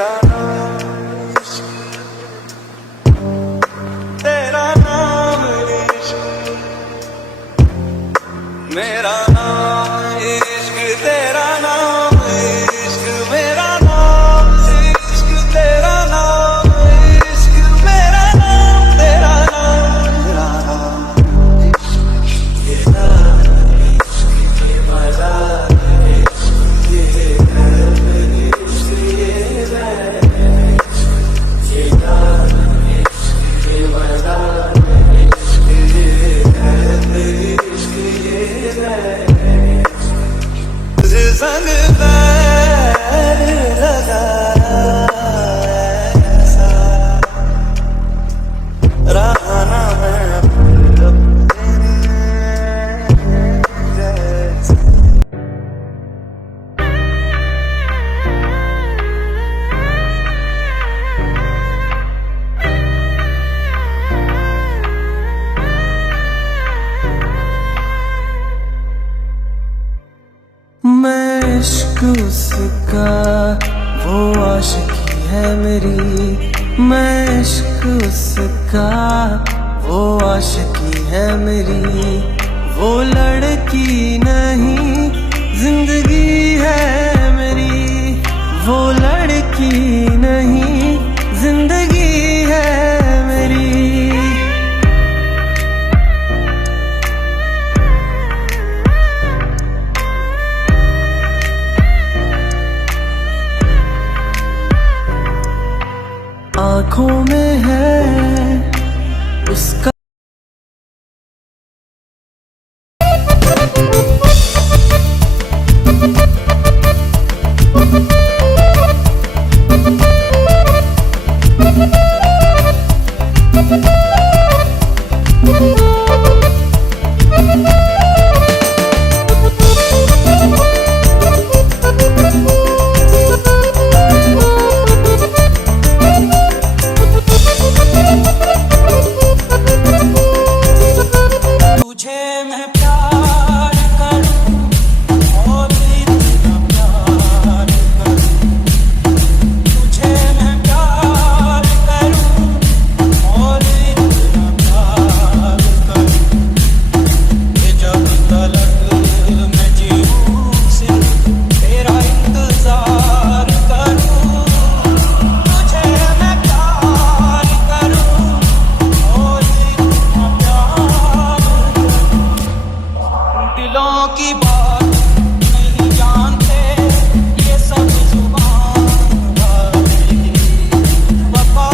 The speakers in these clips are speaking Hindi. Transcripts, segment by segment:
मेरा नाम इश्क, तेरा नाम इश्क, मेरा नाम इश्क, तेरा नाम इश्क, मेरा नाम इश्क, तेरा नाम इश्क, मेरा नाम, तेरा नाम, तेरा नाम इश्क, ये नाम इश्क, ये मजा इश्क, ये दर्द इश्क, ये दर्द इश्क, ये नाम इश्क, ये मजा इश्क, ये दर्द इश्क, ये दर्द तुझे संग पैर लगाया ऐसा रहा ना मैं अपने जैसा। मैं इश्क उसका वो आशिकी है मेरी, मैं इश्क उसका वो आशिकी है मेरी, वो लड़की नहीं जिंदगी है मेरी, वो लड़की नहीं जिंदगी है मेरी। आँखों में है उसका की बात नहीं जानते ये सब जुबान वाले, वफा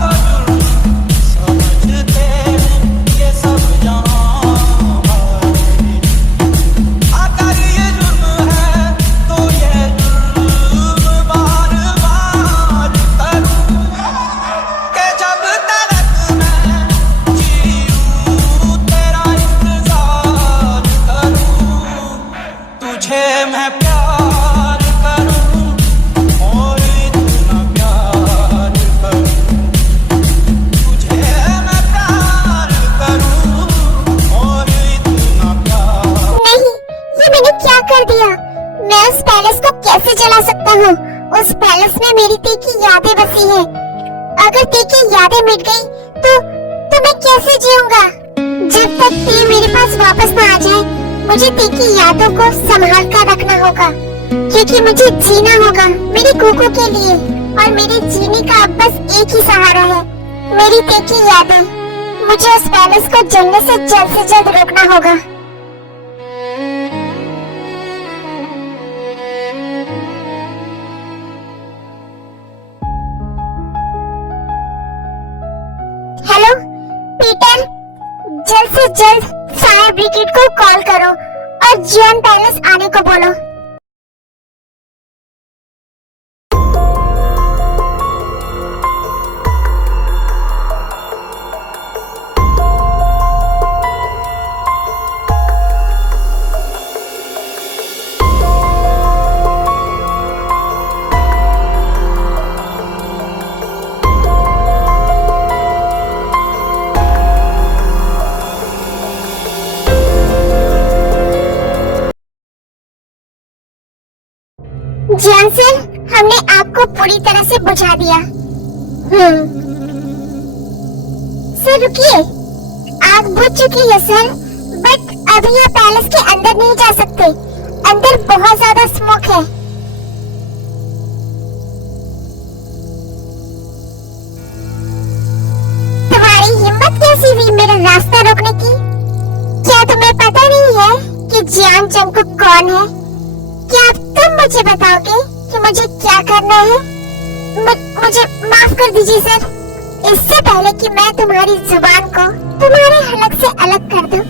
का जुर्म समझते ये सब जहां वाले। अगर ये जुर्म है तो ये जुर्म बार बार करूं कि जब तक मैं जीऊं तेरा इंतजार करूं, तुझे मैं प्यार करूं और इतना प्यार करूं, तुझे मैं प्यार करूं और इतना प्यार। नहीं, ये मैंने क्या कर दिया? मैं उस पैलेस को कैसे जला सकता हूँ? उस पैलेस में मेरी ती की यादें बसी हैं। अगर ती की यादें मिट गई तो मैं कैसे जीऊंगा? जब तक ती मेरे पास वापस ना आ जाए, मुझे ती की यादों को संभाल कर रखना होगा, क्योंकि मुझे जीना होगा मेरी कुकू के लिए, और मेरे जीने का अब बस एक ही सहारा है, मेरी ती की यादें। मुझे उस पैलेस को जलने से जल्द रोकना होगा। हेलो पीटर, जल्द से जल्द फायर ब्रिगेड को कॉल करो और जियन पैलेस आने को बोलो। जियान सर, हमने आग को पूरी तरह से बुझा दिया। सर रुकिए, आग बुझ चुकी है सर, बट अभी आप पैलेस के अंदर नहीं जा सकते, अंदर बहुत ज्यादा स्मोक है। तुम्हारी हिम्मत कैसी हुई मेरा रास्ता रोकने की? क्या तुम्हें पता नहीं है कि जियान जंगकुक कौन है? क्या तुम मुझे बताओगे कि मुझे क्या करना है? मुझे माफ कर दीजिए सर, इससे पहले कि मैं तुम्हारी जुबान को तुम्हारे हलक से अलग कर दूं,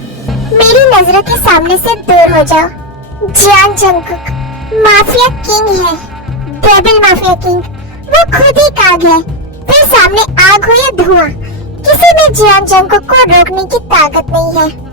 मेरी नजरों के सामने से दूर हो जाओ। जियान जंगकुक माफिया किंग है, डेविल माफिया किंग। वो खुद ही आग है, फिर सामने आग हो या धुआं, किसी में जियान जंगकुक को रोकने की ताकत नहीं है।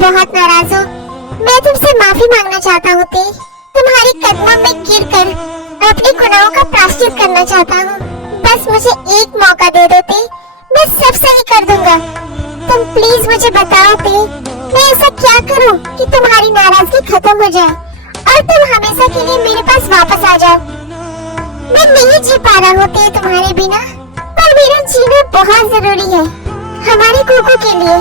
बहुत नाराज हो। मैं तुमसे माफी मांगना चाहता हूँ ते। तुम्हारे कदमों में गिरकर अपने गुनाहों का प्रायश्चित करना चाहता हूँ। बस मुझे एक मौका दे दो ते, मैं सब सही कर दूंगा। तुम प्लीज मुझे बताओ ते, मैं ऐसा क्या करूँ कि तुम्हारी नाराजगी खत्म हो जाए और तुम हमेशा के लिए मेरे पास वापस आ जाओ। मैं नहीं जी पा रहा हूँ ते तुम्हारे बिना, पर मेरा जीना बहुत जरूरी है हमारे कुकू के लिए।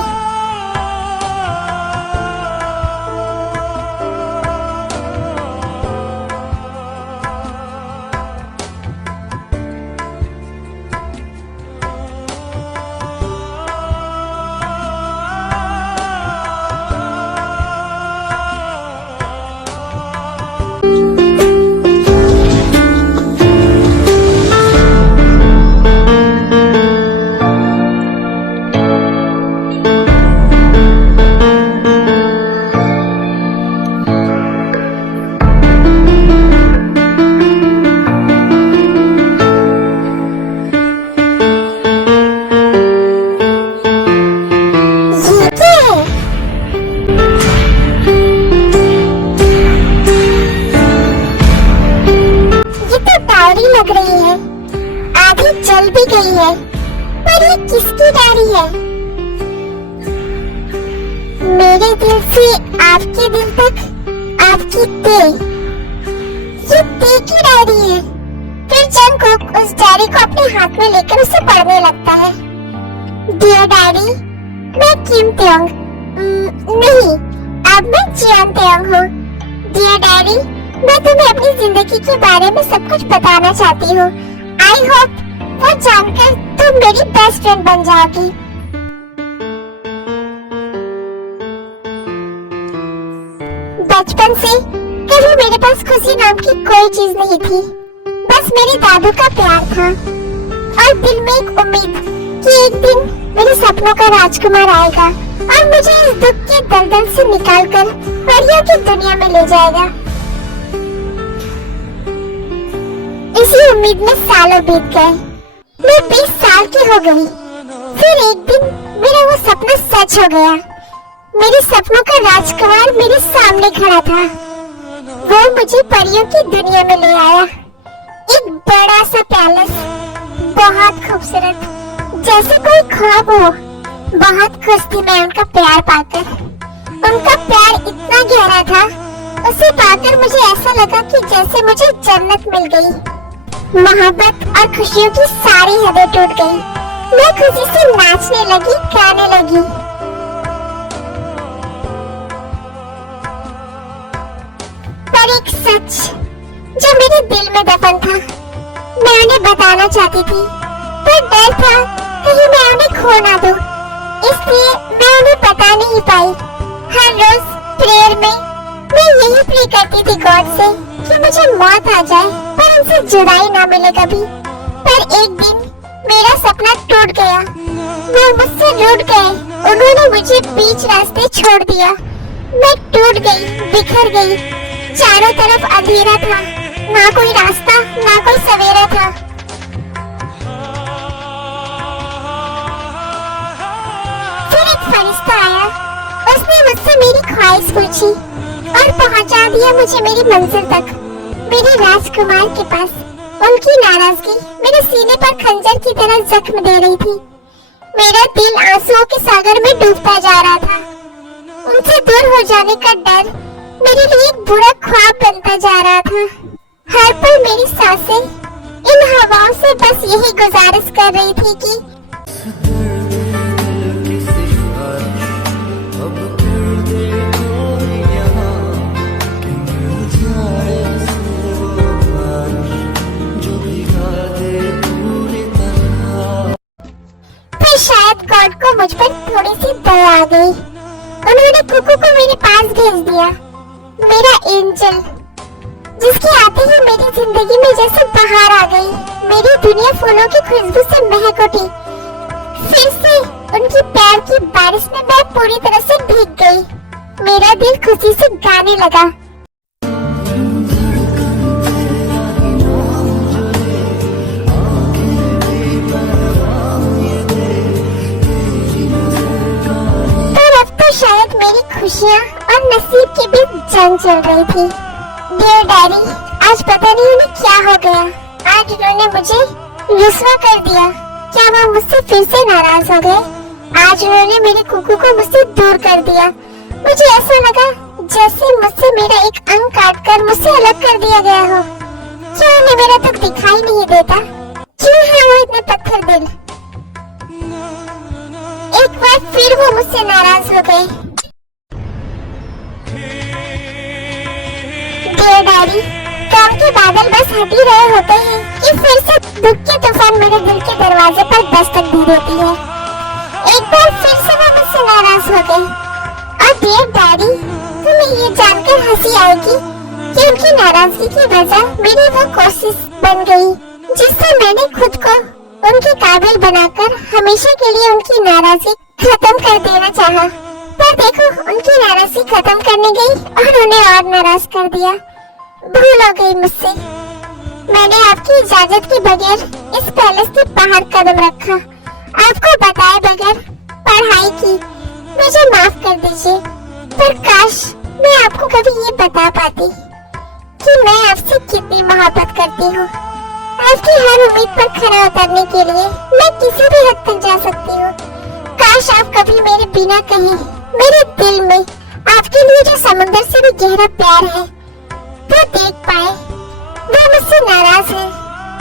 लग रही है, आधी जल भी गई है, पर ये किसकी डायरी है? मेरे दिल से आपके दिल तक आपकी ते, ये ते की डायरी है। फिर जंगकुक उस डायरी को अपने हाथ में लेकर उसे पढ़ने लगता है। डियर डायरी, मैं किम तेयोंग नहीं, अब मैं जियान तेयोंग हूँ। डियर डायरी, मैं तुम्हें अपनी जिंदगी के बारे में सब कुछ बताना चाहती हूँ। आई होप वो जानकर तुम मेरी बेस्ट फ्रेंड बन जाओगी। बचपन से कभी मेरे पास खुशी नाम की कोई चीज नहीं थी, बस मेरे दादू का प्यार था और दिल में एक उम्मीद कि एक दिन मेरे सपनों का राजकुमार आएगा और मुझे इस दुख के दलदल से निकालकर परियों की दुनिया में ले जाएगा। इसी उम्मीद में सालों बीत गए। मैं 20 साल की हो गई। फिर एक दिन मेरा वो सपना सच हो गया। मेरे सपनों का राजकुमार मेरे सामने खड़ा था। वो मुझे परियों की दुनिया में ले आया। एक बड़ा सा पैलेस, बहुत खूबसूरत, जैसे कोई ख्वाब हो। बहुत खुश थी मैं उनका प्यार पाकर। उनका प्यार इतना गहरा था, उसे पाकर मुझे ऐसा लगा कि जैसे मुझे जन्नत मिल गई। मोहब्बत और खुशियों की सारी हदें टूट गई। मैं खुशी से नाचने लगी, गाने लगी। पर एक सच जो मेरे दिल में दफन था, मैं उन्हें बताना चाहती थी, पर डर था कहीं मैं उन्हें खो ना दूं। इसलिए मैं उन्हें बता नहीं पाई। हर रोज प्रेयर में मैं यही प्रे करती थी गॉड से कि मुझे मौत आ जाए पर उनसे जुदाई ना मिले कभी। पर एक दिन मेरा सपना टूट गया। वो मुझसे रूठ गए। उन्होंने मुझे बीच रास्ते छोड़ दिया। मैं टूट गई, बिखर गई। चारों तरफ अंधेरा था, ना कोई रास्ता, ना कोई सवेरा था। फिर एक फरिश्ता आया। उसने मुझसे मेरी ख्वाहिश पूछी और पहुंचा दिया मुझे मेरी मंजिल तक, मेरे राजकुमार के पास। उनकी नाराजगी मेरे सीने पर खंजर की तरह जख्म दे रही थी। मेरा दिल आंसुओं के सागर में डूबता जा रहा था। उनसे दूर हो जाने का डर मेरे लिए एक बुरा ख्वाब बनता जा रहा था। हर पल मेरी सांसें इन हवाओं से बस यही गुजारिश कर रही थी कि शायद गॉड को मुझ पर थोड़ी सी दया आ गई। उन्होंने कुकू को मेरे पास भेज दिया, मेरा एंजल, जिसके आते ही मेरी जिंदगी में जैसे बहार आ गई। मेरी दुनिया फूलों की खुशबू से महक उठी। फिर से उनकी प्यार की बारिश में मैं पूरी तरह से भीग गई। मेरा दिल खुशी से गाने लगा। शायद मेरी खुशियाँ और नसीब के बीच जंग चल रही थी। डियर डैडी, आज पता नहीं उन्हें क्या हो गया। आज उन्होंने मुझे रुस्वा कर दिया। क्या वो मुझसे फिर से नाराज हो गए? आज उन्होंने मेरे कुकू को मुझसे दूर कर दिया। मुझे ऐसा लगा जैसे मुझसे मेरा एक अंग काट कर मुझसे अलग कर दिया गया हो। क्या उन्हें मेरा दुख दिखाई नहीं देता? क्यों है वो इतने पत्थर दिल? एक बार फिर वो मुझसे नाराज हो गए। डियर डैडी, काम के बादल बस हट ही रहे होते हैं कि फिर से दुख के तूफान मेरे दिल के दरवाजे पर दस्तक दे देती है। एक बार फिर से वो मुझसे नाराज हो गए। और डियर डैडी, तुम्हें ये जानकर हंसी आएगी कि उनकी नाराजगी की वजह मेरी वो कोशिश बन गई जिससे मैंने खुद को उनके काबिल बनाकर हमेशा के लिए उनकी नाराजगी खत्म कर देना चाहा। पर देखो, उनकी नाराजगी खत्म करने गई और उन्हें और नाराज कर दिया। भूल हो गई मुझसे। मैंने आपकी इजाजत के बगैर इस पैलेस के बाहर कदम रखा, आपको बताए बगैर पढ़ाई की। मुझे माफ कर दीजिए, पर काश मैं आपको कभी ये बता पाती कि मैं आपसे कितनी मोहब्बत करती हूँ। आपकी हर उम्मीद पर खरा उतरने के लिए मैं किसी भी हद तक जा सकती हूँ। काश आप कभी मेरे बिना कहीं मेरे दिल में आपके लिए जो समुद्र से भी गहरा प्यार है वो देख पाए। वो मुझसे नाराज है,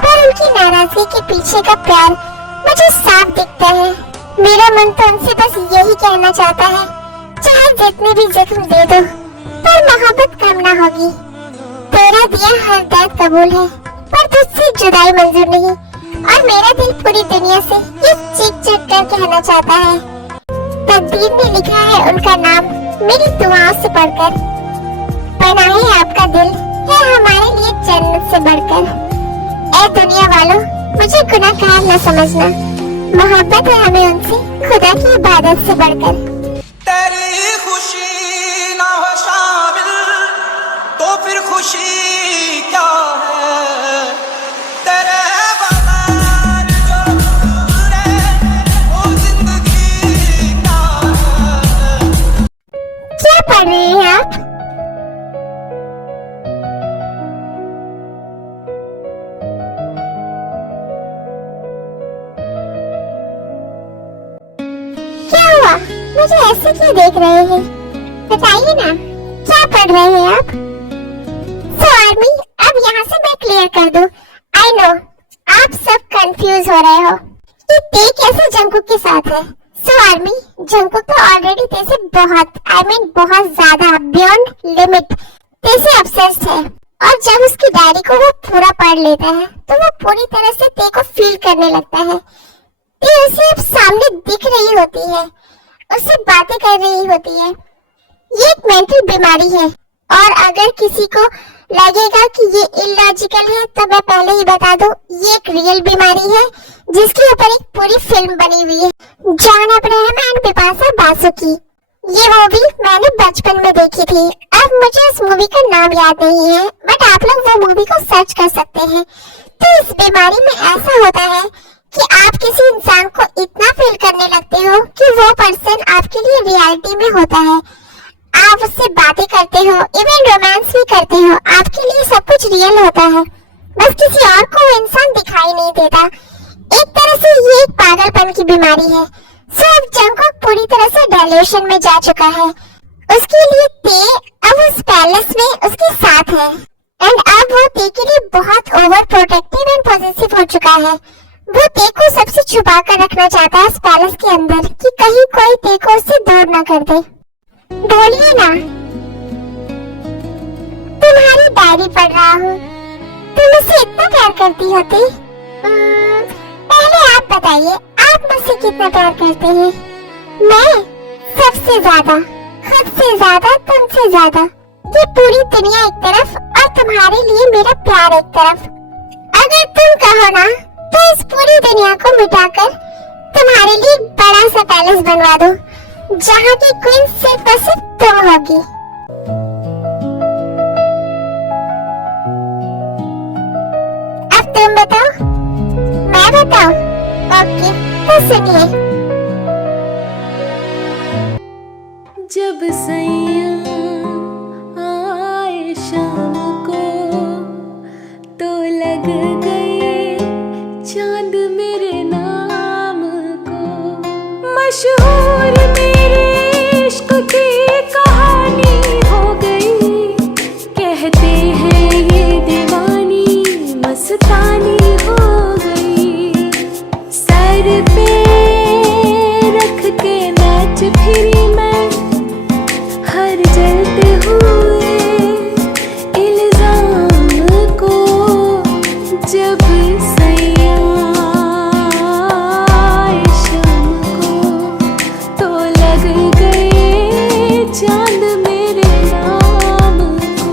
पर उनकी नाराजगी के पीछे का प्यार मुझे साफ दिखता है। मेरा मन तो उनसे बस यही कहना चाहता है, चाहे जितने भी जख्म दे दो, पर मोहब्बत कम ना होगी। तेरा दिया हर दर्द कबूल है, पर तुझसे जुदाई मंजूर नहीं। और मेरा दिल पूरी दुनिया से ये चीख चीख कर कहना चाहता है, तकदीर ने लिखा है उनका नाम मेरी दुआओं से पढ़कर। पनाहे आपका दिल है हमारे लिए जन्नत से बढ़कर। ऐ दुनिया वालों, मुझे गुनाहगार न समझना। मोहब्बत है हमें उनसे खुदा की इबादत से बढ़कर। तेरी खुशी ना हो शामिल तो फिर खुशी क्या है तेरे बगैर जो गुजरे वो जिंदगी क्या है। क्या पढ़ रहे हैं आप? क्या हुआ? मुझे ऐसे क्यों देख रहे हैं? बताइए ना, क्या पढ़ रहे हैं आप? So आर्मी, अब यहाँ से मैं क्लियर कर दूं। आई नो, आप सब कंफ्यूज हो रहे हो कि ते कैसे जंगकुक के साथ है। So आर्मी, जंगकुक तो ऑलरेडी ते से बहुत ज्यादा बियॉन्ड लिमिट ते से ऑब्सेस्ड है। और जब उसकी डायरी को वो पूरा पढ़ लेता है तो वो पूरी तरह से ते को फील करने लगता है। ते उसे अब सामने दिख रही होती है, उससे बातें कर रही होती है। ये एक मेंटल बीमारी है और अगर किसी को लगेगा कि ये इलॉजिकल है तो मैं पहले ही बता दूं, ये एक रियल बीमारी है जिसके ऊपर एक पूरी फिल्म बनी हुई है, John Abraham and Bipasha Basu की। ये मूवी मैंने बचपन में देखी थी। अब मुझे उस मूवी का नाम याद नहीं है, बट आप लोग वो मूवी को सर्च कर सकते हैं। तो इस बीमारी में ऐसा होता है कि आप किसी इंसान को इतना फील करने लगते हो कि वो पर्सन आपके लिए रियलिटी में होता है। आप उससे बातें करते हो, इवन रोमांस भी करते हो, आपके लिए सब कुछ रियल होता है, बस किसी और को वो इंसान दिखाई नहीं देता। एक तरह से ये एक पागलपन की बीमारी है। सब जंगकुक पूरी तरह से डेल्यूशन में जा चुका है। उसके लिए ते अब उस पैलेस में उसके साथ है एंड अब वो ते के लिए बहुत ओवर प्रोटेक्टिव एंड पॉसेसिव हो चुका है। वो ते को सबसे छुपा कर रखना चाहता है उस पैलेस के अंदर कि कहीं कोई ते को उससे दूर ना कर दे। बोलिए ना, तुम्हारी डायरी पढ़ रहा हूँ। तुम मुझसे इतना प्यार करती होती? पहले आप बताइए, आप मुझसे कितना प्यार करते हैं? मैं सबसे ज्यादा, खुद से ज्यादा, तुमसे ज्यादा। ये पूरी दुनिया एक तरफ और तुम्हारे लिए मेरा प्यार एक तरफ। अगर तुम कहो ना तो इस पूरी दुनिया को मिटाकर तुम्हारे लिए एक बड़ा सा पैलेस बनवा दूं, जहाँ की क्वीन सिर्फ और सिर्फ तुम होगी। अब तुम बताओ, मैं बताऊं? ओके, तो सुनिए। जब सैया आए शाम को तो लग गए चांद मेरे नाम को। मशहूर मेरे इश्क की कहानी हो गई, कहते हैं ये दीवानी मस्तानी हो गई। सर पे रख के नाच फिरी मैं हर जलते हुए इल्जाम को। जब सैया आए शाम को तो लग गए चांद मेरे नाम को।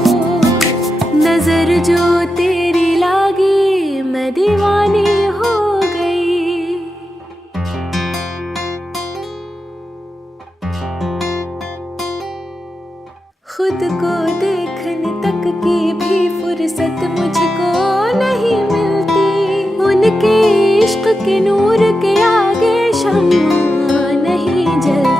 नजर जो तेरी लागी मैं दीवानी हो गई। खुद को देखने तक की भी फुर्सत मुझको नहीं मिलती। उनके इश्क के नूर के आगे शम्मा नहीं जलती।